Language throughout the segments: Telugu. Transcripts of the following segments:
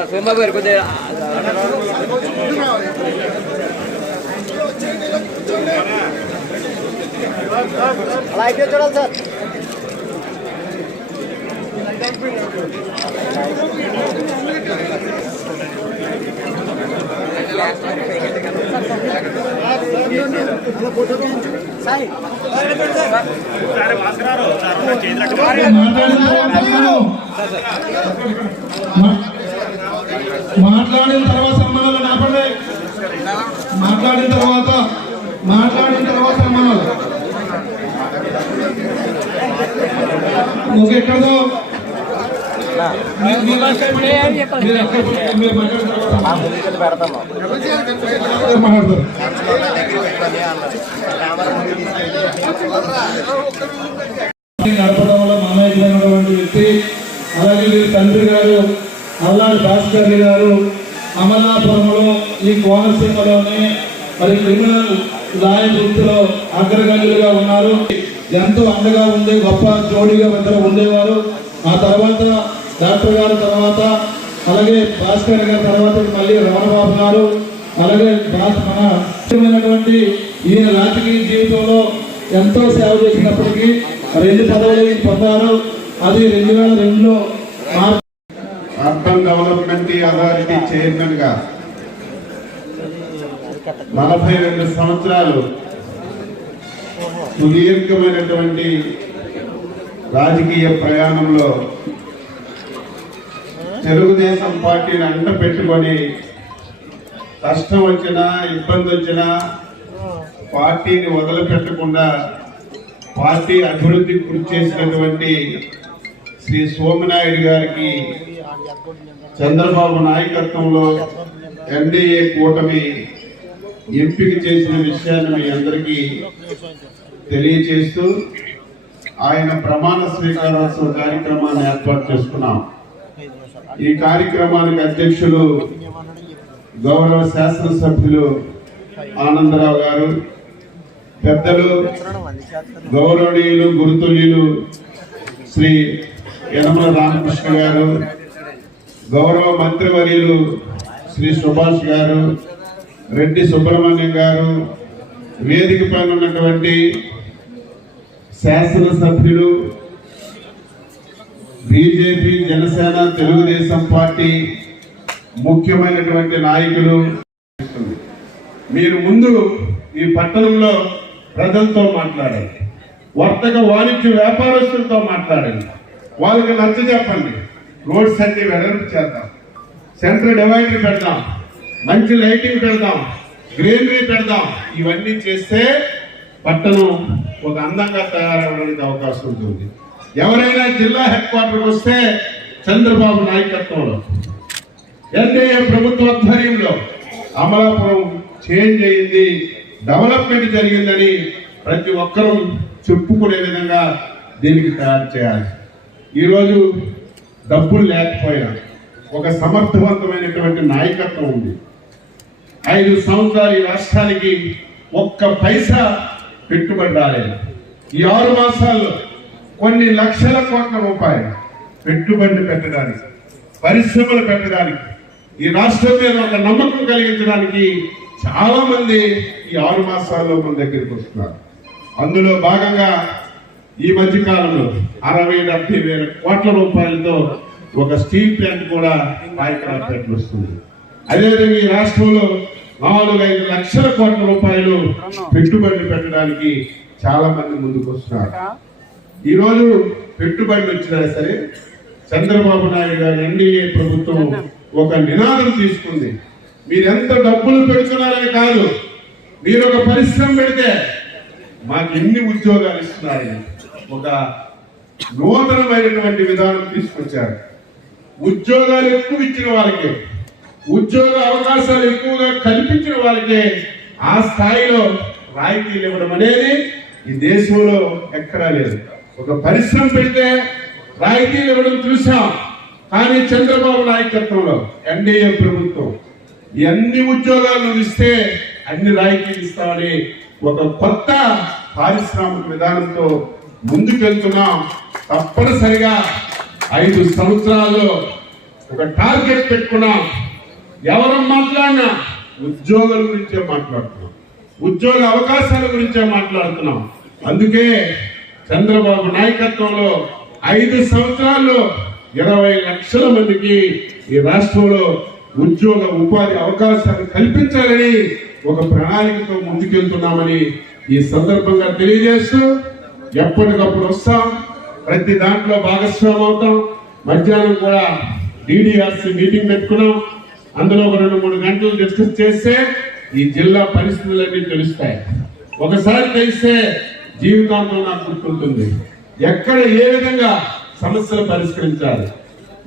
సోమబాబు గారు కొద్దిగా అలా అయితే చూడాలి సార్. సాయి మాట్లాడిన తర్వాత సంబంధాలు నాపడలే. మాట్లాడిన తర్వాత మాట్లాడిన తర్వాత సంబంధాలు ఓకే ఎక్కడో మాట్లాడతారు. నడపడం వల్ల మామయ్యమైనటువంటి వ్యక్తి అలాగే వీరి తండ్రి గారు అల్లాడి భాస్కర్ గారు అమలాపురంలో ఈ కోనసీమలోనే మరి క్రిమినల్ లాయర్ వృత్తిలో అగ్రగణ్యులుగా ఉన్నారు. ఎంతో అండగా ఉండే గొప్ప జోడిగా ఇద్దరు ఉండేవారు. ఆ తర్వాత డాక్టర్ గారు తర్వాత అలాగే భాస్కర్ గారి తర్వాత మళ్ళీ రమణబాబు గారు అలాగే మన ముఖ్యమైనటువంటి ఈయన రాజకీయ జీవితంలో ఎంతో సేవ చేసినప్పటికీ రెండు పదవులు పొందారు. అది రెండు వేల రెండులో అర్బన్ డెవలప్మెంట్ అథారిటీ చైర్మన్గా నలభై రెండు సంవత్సరాలు సుదీర్ఘమైనటువంటి రాజకీయ ప్రయాణంలో తెలుగుదేశం పార్టీని అంట పెట్టుకొని కష్టం వచ్చినా ఇబ్బంది వచ్చినా పార్టీని వదిలిపెట్టకుండా పార్టీ అభివృద్ధి కృషి చేసినటువంటి శ్రీ సోమనాయుడు గారికి చంద్రబాబు నాయకత్వంలో ఎన్డీఏ కూటమి ఎంపిక చేసిన విషయాన్ని మీ అందరికీ తెలియచేస్తూ ఆయన ప్రమాణ స్వీకారోత్సవ కార్యక్రమాన్ని ఏర్పాటు చేసుకున్నాం. ఈ కార్యక్రమానికి అధ్యక్షులు గౌరవ శాసనసభ్యులు ఆనందరావు గారు పెద్దలు గౌరవనీయులు గురుతుల్యులు శ్రీ యనమల రామకృష్ణ గారు గౌరవ మంత్రివర్యులు శ్రీ సుభాష్ గారు రెడ్డి సుబ్రహ్మణ్యం గారు వేదిక పైన ఉన్నటువంటి శాసనసభ్యులు బీజేపీ జనసేన తెలుగుదేశం పార్టీ ముఖ్యమైనటువంటి నాయకులు. మీరు ముందు ఈ పట్టణంలో ప్రజలతో మాట్లాడండి. వర్తక వాణిజ్య వ్యాపారస్తులతో మాట్లాడండి. వాళ్ళకి నచ్చ చెప్పండి. రోడ్స్ అన్ని వెడల్పు చేద్దాం. సెంటర్ డివైడర్ పెడదాం. మంచి లైటింగ్ పెడదాం. గ్రీనరీ పెడదాం. ఇవన్నీ చేస్తే పట్టణం ఒక అందంగా తయారవడానికి అవకాశం ఉంటుంది. ఎవరైనా జిల్లా హెడ్ క్వార్టర్కి వస్తే చంద్రబాబు నాయకత్వంలో ఎన్డీఏ ప్రభుత్వ ఆధ్వర్యంలో అమలాపురం చేంజ్ అయింది డెవలప్మెంట్ జరిగిందని ప్రతి ఒక్కరూ చెప్పుకునే విధంగా దీనికి తయారు చేయాలి. ఈరోజు డబ్బులు లేకపోయినా ఒక సమర్థవంతమైనటువంటి నాయకత్వం ఉంది. ఐదు సంవత్సరాలు ఈ రాష్ట్రానికి ఒక్క పైసా పెట్టుబడి రాలేదు. ఈ ఆరు మాసాల్లో కొన్ని లక్షల కోట్ల రూపాయలు పెట్టుబడి పెట్టడానికి పరిశ్రమలు పెట్టడానికి ఈ రాష్ట్రం మీద ఒక నమ్మకం కలిగించడానికి చాలా మంది ఈ ఆరు మాసాల్లో మన దగ్గరికి వస్తున్నారు. అందులో భాగంగా ఈ మధ్య కాలంలో అరవై డెబ్బై వేల కోట్ల రూపాయలతో ఒక స్టీల్ ప్లాంట్ కూడా పాయకరాపేటలో వస్తుంది. అదేవిధంగా ఈ రాష్ట్రంలో నాలుగు ఐదు లక్షల కోట్ల రూపాయలు పెట్టుబడులు పెట్టడానికి చాలా మంది ముందుకు వస్తున్నారు. ఈరోజు పెట్టుబడులు వచ్చినా సరే చంద్రబాబు నాయుడు గారు ఎన్డీఏ ప్రభుత్వం ఒక నినాదం తీసుకుంది. మీరు ఎంత డబ్బులు పెడుతున్నారని కాదు మీరు ఒక పరిశ్రమ పెడితే మాకు ఎన్ని ఉద్యోగాలు ఇస్తున్నారని. ఒక నూతనమైనటువంటి విధానం తీసుకొచ్చారు. ఉద్యోగాలు ఎక్కువ ఇచ్చిన వాళ్ళకి ఉద్యోగ అవకాశాలు ఎక్కువగా కల్పించిన వాళ్ళకే ఆ స్థాయిలో రాయితీలు ఇవ్వడం అనేది ఈ దేశంలో ఎక్కడా లేదు. ఒక పరిశ్రమ పెడితే రాయితీలు ఇవ్వడం చూసాం. కానీ చంద్రబాబు నాయకత్వంలో ఎన్డీఏ ప్రభుత్వం ఎన్ని ఉద్యోగాలు ఇస్తే అన్ని రాయితీలు ఇస్తామని ఒక కొత్త పారిశ్రామిక విధానంతో ముందుకెళ్తున్నాం తప్పనిసరిగా ఐదు సంవత్సరాల్లో ఒక టార్గెట్ పెట్టుకున్నాం. ఎవరు మాట్లాడినా ఉద్యోగాల గురించే మాట్లాడుతున్నాం. ఉద్యోగ అవకాశాల గురించే మాట్లాడుతున్నాం. అందుకే చంద్రబాబు నాయకత్వంలో ఐదు సంవత్సరాల్లో ఇరవై లక్షల మందికి ఈ రాష్ట్రంలో ఉద్యోగ ఉపాధి అవకాశాలు కల్పించాలని ఒక ప్రణాళికతో ముందుకెళ్తున్నామని ఈ సందర్భంగా తెలియజేస్తూ ఎప్పటికప్పుడు వస్తాం. ప్రతి దాంట్లో భాగస్వామి అవుతాం. మధ్యాహ్నం కూడా డిడిఆర్సి మీటింగ్ పెట్టుకున్నాం. అందులో ఒక రెండు మూడు గంటలు డిస్కస్ చేస్తే ఈ జిల్లా పరిస్థితులన్నీ తెలుస్తాయి. ఒకసారి తెలిస్తే జీవితాంతం నాకు గుర్తుంటుంది. ఎక్కడ ఏ విధంగా సమస్యలు పరిష్కరించాలి?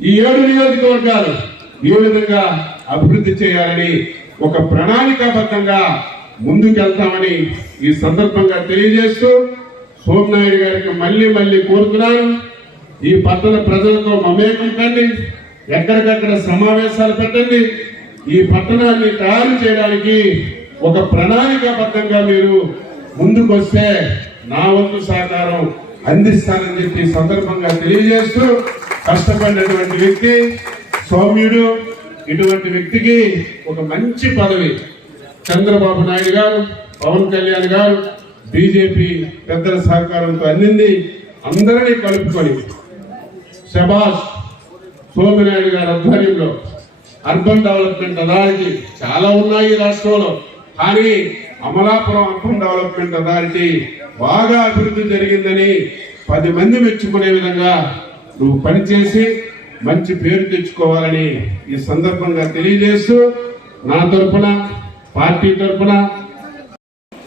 ఈ ఏడు నియోజకవర్గాలు ఏ విధంగా అభివృద్ధి చేయాలని ఒక ప్రణాళికాబద్ధంగా ముందుకెళ్తామని ఈ సందర్భంగా తెలియజేస్తూ సోమనాయుడు గారికి మళ్ళీ మళ్ళీ కోరుతున్నాను. ఈ పట్టణ ప్రజలతో మమేకం కండి. ఎక్కడికక్కడ సమావేశాలు పెట్టండి. ఈ పట్టణాన్ని తయారు చేయడానికి ఒక ప్రణాళికాబద్ధంగా మీరు ముందుకు వస్తే నా వంతు సహకారం అందిస్తానని చెప్పి ఈ సందర్భంగా తెలియజేస్తూ కష్టపడినటువంటి వ్యక్తి సౌమ్యుడు ఇటువంటి వ్యక్తికి ఒక మంచి పదవి. చంద్రబాబు నాయుడు గారు పవన్ కళ్యాణ్ గారు బీజేపీ పెద్దల సహకారంతో అందింది. అందరినీ కలుపుకొని శభాష్ సోమినాయుడు గారి ఆధ్వర్యంలో అర్బన్ డెవలప్మెంట్ అథారిటీ చాలా ఉన్నాయి రాష్ట్రంలో. కానీ అమలాపురం అర్బన్ డెవలప్మెంట్ అథారిటీ బాగా అభివృద్ధి జరిగిందని పది మంది మెచ్చుకునే విధంగా నువ్వు పనిచేసి మంచి పేరు తెచ్చుకోవాలని ఈ సందర్భంగా తెలియజేస్తూ నా తరపున పార్టీ తరఫున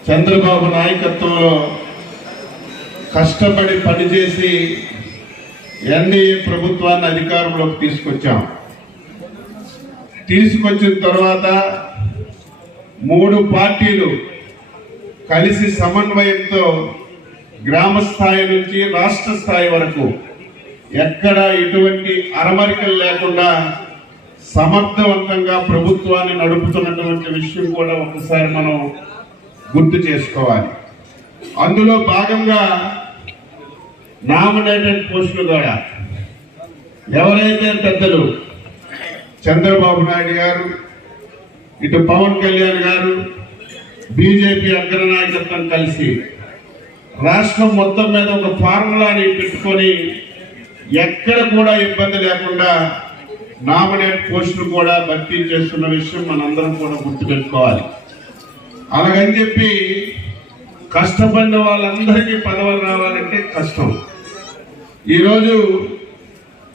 చంద్రబాబు నాయకత్వంలో కష్టపడి పనిచేసి ఎన్డీఏ ప్రభుత్వాన్ని అధికారంలోకి తీసుకొచ్చాం. తీసుకొచ్చిన తర్వాత మూడు పార్టీలు కలిసి సమన్వయంతో గ్రామ స్థాయి నుంచి రాష్ట్ర స్థాయి వరకు ఎక్కడ ఎటువంటి అరమరికలు లేకుండా సమర్థవంతంగా ప్రభుత్వాన్ని నడుపుతున్నటువంటి విషయం కూడా ఒకసారి మనం గుర్తు చేసుకోవాలి. అందులో భాగంగా నామినేటెడ్ పోస్టులు కూడా. ఎవరైతే పెద్దలు? చంద్రబాబు నాయుడు గారు ఇటు పవన్ కళ్యాణ్ గారు బీజేపీ అగ్రనాయకత్వం కలిసి రాష్ట్రం మొత్తం మీద ఒక ఫార్ములాని పెట్టుకొని ఎక్కడ కూడా ఇబ్బంది లేకుండా నామినేట్ పోస్టులు కూడా భర్తీ చేస్తున్న విషయం మనందరం కూడా గుర్తుపెట్టుకోవాలి అలాగని చెప్పి కష్టపడిన వాళ్ళందరికీ పదవులు రావాలంటే కష్టం. ఈరోజు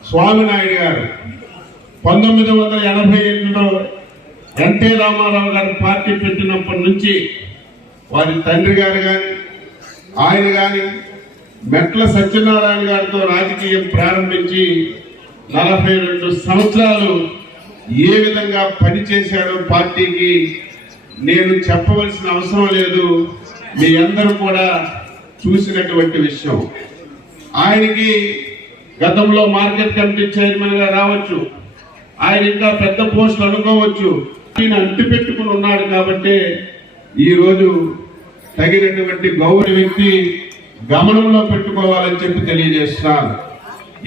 స్వామినాయుడు గారు పంతొమ్మిది వందల ఎనభై ఎనిమిదిలో ఎన్టీ రామారావు గారు పార్టీ పెట్టినప్పటి నుంచి వారి తండ్రి గారు కానీ ఆయన కానీ మెట్ల సత్యనారాయణ గారితో రాజకీయం ప్రారంభించి నలభై రెండు సంవత్సరాలు ఏ విధంగా పనిచేశాడో పార్టీకి నేను చెప్పవలసిన అవసరం లేదు. మీ అందరూ కూడా చూసినటువంటి విషయం. ఆయనకి గతంలో మార్కెట్ కమిటీ చైర్మన్గా రావచ్చు. ఆయన ఇంకా పెద్ద పోస్టులు అనుకోవచ్చు. ఆయన అంటిపెట్టుకుని ఉన్నాడు కాబట్టి ఈరోజు తగినటువంటి గౌరవ వ్యక్తి గమనంలో పెట్టుకోవాలని చెప్పి తెలియజేస్తున్నాను.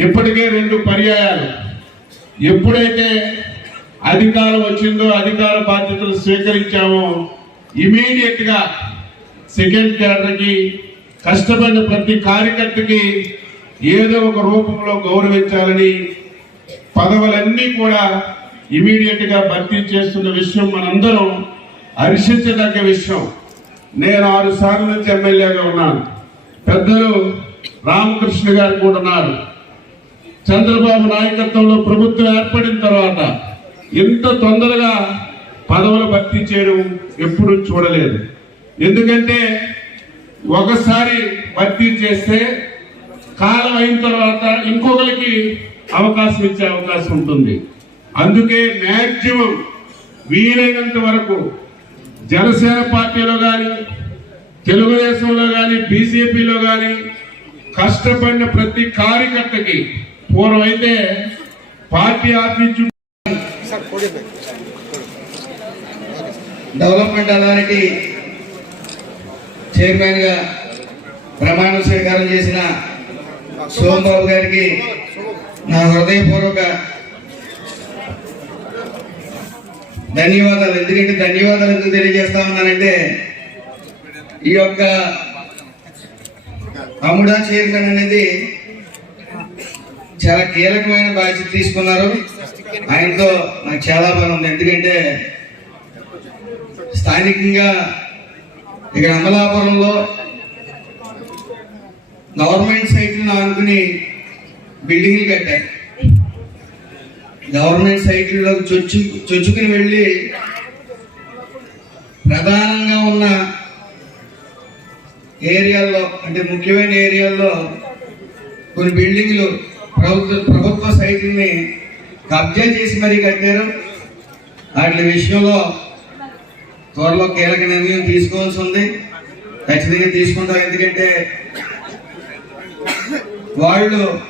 ఇప్పటికే రెండు పర్యాయాలు. ఎప్పుడైతే అధికారం వచ్చిందో అధికార బాధ్యతలు స్వీకరించామో ఇమీడియట్గా సెకండ్ క్యాడర్కి కష్టపడిన ప్రతి కార్యకర్తకి ఏదో ఒక రూపంలో గౌరవించాలని పదవులన్నీ కూడా ఇమీడియట్గా భర్తీ చేస్తున్న విషయం మనందరం హర్షించదగ్గ విషయం. నేను ఆరు సార్లు నుంచి ఎమ్మెల్యేగా ఉన్నాను. పెద్దలు రామకృష్ణ గారు కూడా ఉన్నారు. చంద్రబాబు నాయకత్వంలో ప్రభుత్వం ఏర్పడిన తర్వాత ఇంత తొందరగా పదవులు భర్తీ చేయడం ఎప్పుడూ చూడలేదు. ఎందుకంటే ఒకసారి భర్తీ చేస్తే కాలం అయిన తర్వాత ఇంకొకరికి అవకాశం ఇచ్చే అవకాశం ఉంటుంది. అందుకే మ్యాక్సిమం వీలైనంత వరకు జనసేన పార్టీలో కానీ తెలుగుదేశంలో కానీ బీజేపీలో కానీ కష్టపడిన ప్రతి కార్యకర్తకి పూర్వం అయితే పార్టీ ఆఫీస్ చుట్టూ సార్ కోడి డెవలప్మెంట్ అథారిటీ చైర్మన్గా ప్రమాణ స్వీకారం చేసిన సోమబాబు గారికి నా హృదయపూర్వక ధన్యవాదాలు. ఎందుకంటే ధన్యవాదాలు ఎందుకు తెలియజేస్తా ఉన్నానంటే ఈ యొక్క అముడా చైర్మన్ అనేది చాలా కీలకమైన బాధ్యత తీసుకున్నారు. ఆయనతో నాకు చాలా బాగుంది ఎందుకంటే స్థానికంగా ఇక్కడ అమలాపురంలో గవర్నమెంట్ సైట్లను ఆనుకుని బిల్డింగ్లు కట్టారు. గవర్నమెంట్ సైట్లలో చొచ్చు చొచ్చుకుని వెళ్ళి ప్రధానంగా ఉన్న ఏరియాల్లో అంటే ముఖ్యమైన ఏరియాల్లో కొన్ని బిల్డింగ్లు ప్రభుత్వ ప్రభుత్వ సైట్లని కబ్జా చేసి మరీ కట్టారు. వాటి విషయంలో త్వరలో కీలక నిర్ణయం తీసుకోవాల్సి ఉంది. ఖచ్చితంగా తీసుకుంటాం. ఎందుకంటే వాళ్ళు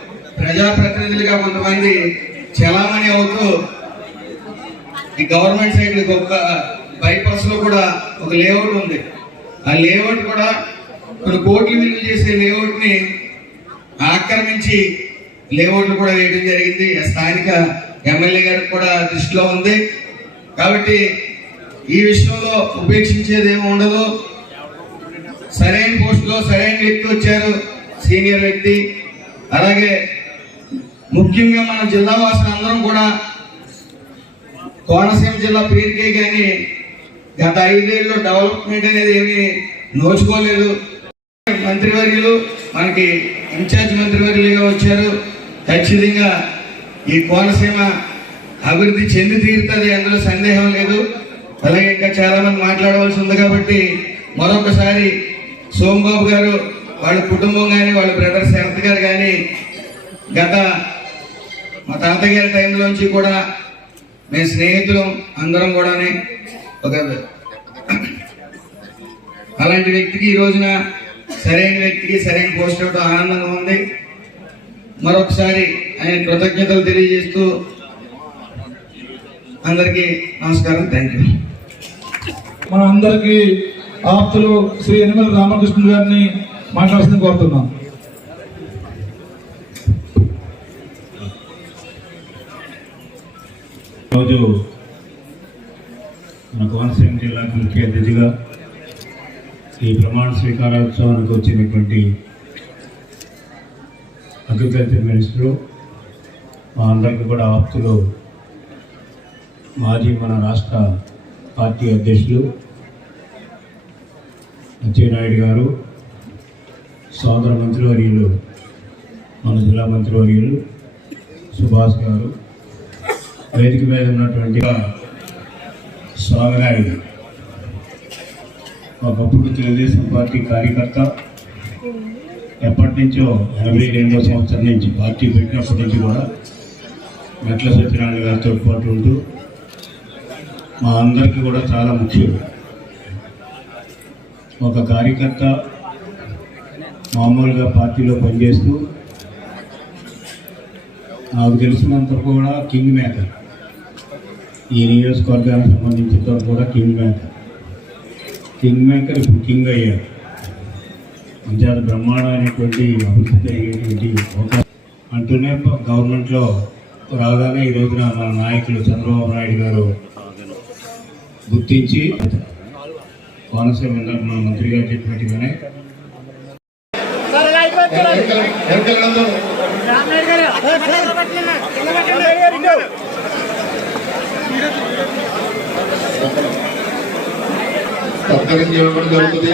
ప్రజాప్రతినిధులుగా కొంతమంది చలామణి అవుతూ ఈ గవర్నమెంట్ సైడ్ ఒక బైపాస్లో కూడా ఒక లేఅవుట్ ఉంది. ఆ లేఅవుట్ కూడా కొన్ని కోట్లు విలువ చేసే లేఅవుట్ని ఆక్రమించి లేఅవుట్లు కూడా వేయడం జరిగింది. స్థానిక ఎమ్మెల్యే గారికి కూడా దృష్టిలో ఉంది. కాబట్టి ఈ విషయంలో ఉపేక్షించేది ఏమి ఉండదు. సరైన పోస్టులో సరైన వ్యక్తి వచ్చారు సీనియర్ వ్యక్తి. అలాగే ముఖ్యంగా మన జిల్లా వాసులు అందరం కూడా కోనసీమ జిల్లా పేరుకే కానీ గత ఐదేళ్ళు డెవలప్మెంట్ అనేది ఏమీ నోచుకోలేదు. మంత్రివర్యులు మనకి ఇన్ఛార్జ్ మంత్రివర్యులుగా వచ్చారు. ఖచ్చితంగా ఈ కోనసీమ అభివృద్ధి చెంది తీరుతుంది అందులో సందేహం లేదు. అలాగే ఇంకా చాలా మంది మాట్లాడవలసి ఉంది కాబట్టి మరొకసారి సోమబాబు గారు వాళ్ళ కుటుంబం కానీ వాళ్ళ బ్రదర్ శరత్ గారు కానీ గత మా తాతగారి టైంలోంచి కూడా మేము స్నేహితులం అందరం కూడా ఒక అలాంటి వ్యక్తికి ఈ రోజున సరైన వ్యక్తికి సరైన పోస్ట్ అవడం ఆనందంగా ఉంది. మరొకసారి ఆయన కృతజ్ఞతలు తెలియజేస్తూ అందరికీ నమస్కారం. థ్యాంక్ యూ మన అందరికీ ఆప్తులు శ్రీ యనమల రామకృష్ణ గారిని మాట్లాడాల్సింది కోరుతున్నాం. రోజు మన కోనసీమ జిల్లాకు ముఖ్య అతిథిగా ఈ ప్రమాణ స్వీకారోత్సవానికి వచ్చినటువంటి అగ్రికల్చర్ మినిస్టరు మా అందరికీ కూడా ఆప్తులు మాజీ మన రాష్ట్ర పార్టీ అధ్యక్షులు అచ్చెన్నాయుడు గారు సోదర మంత్రివర్యులు మన జిల్లా మంత్రివర్యులు సుభాష్ గారు వేదిక మీద ఉన్నటువంటి స్వామినాయుడు ఒకప్పుడు తెలుగుదేశం పార్టీ కార్యకర్త ఎప్పటి నుంచో ఎనభై రెండో సంవత్సరం నుంచి పార్టీ పెట్టినప్పటి నుంచి కూడా మెట్ల సత్యనారాయణ గారితో పాటు ఉంటూ మా అందరికీ కూడా చాలా ముఖ్యం. ఒక కార్యకర్త మామూలుగా పార్టీలో పనిచేస్తూ నాకు తెలిసినంత కూడా కింగ్ మేకర్. ఈ నియోజకవర్గానికి సంబంధించినంత కూడా కింగ్ మేకర్. కింగ్ మేకర్ ఇప్పుడు కింగ్ అయ్యారు అంతేత బ్రహ్మాండమైనటువంటి అభివృద్ధి జరిగేటువంటి అంటూనే గవర్నమెంట్లో రాగానే ఈ రోజున మన నాయకులు చంద్రబాబు నాయుడు గారు గుర్తించి కోనసీమ ఇందాక మన మంత్రి గారు చెప్పినట్టుగానే. సత్కరించి ఇవ్వడం జరుగుతుంది.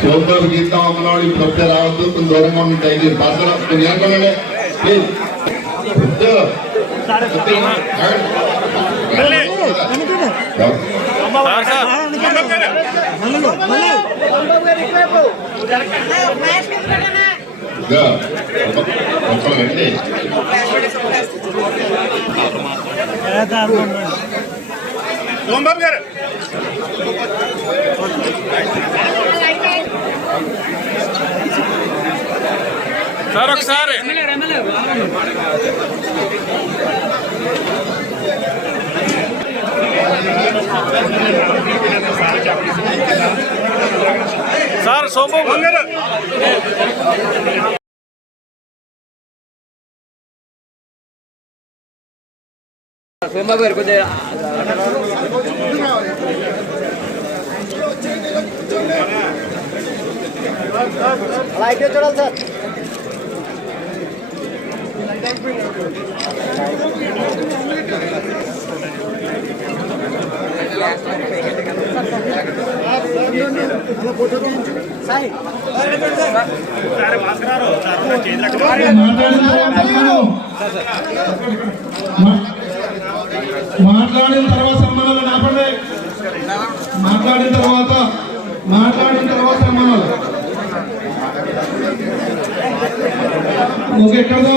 సోమవారం గీతం అమ్మనవాడు ఇప్పుడు వస్తే రావద్దు. కొంచెం దూరంగా ఐదు బస్సులు ఏనుకోండి ప్లీజ్ వద్దు. వద్దు. ఆగండి. గారు సార్ ఒకసారి సార్ సోమబాబు గారు సోమబాబు గారు కొద్దిగా అలా అయితే చూడాలి సార్ సాయి మాట్లాడిన తర్వాత మనం మా- మాట్లాడిన తర్వాత సన్మానాలు నాపండి. మాట్లాడిన తర్వాత మాట్లాడిన తర్వాత సన్మానాలు ఓకే ఎక్కడో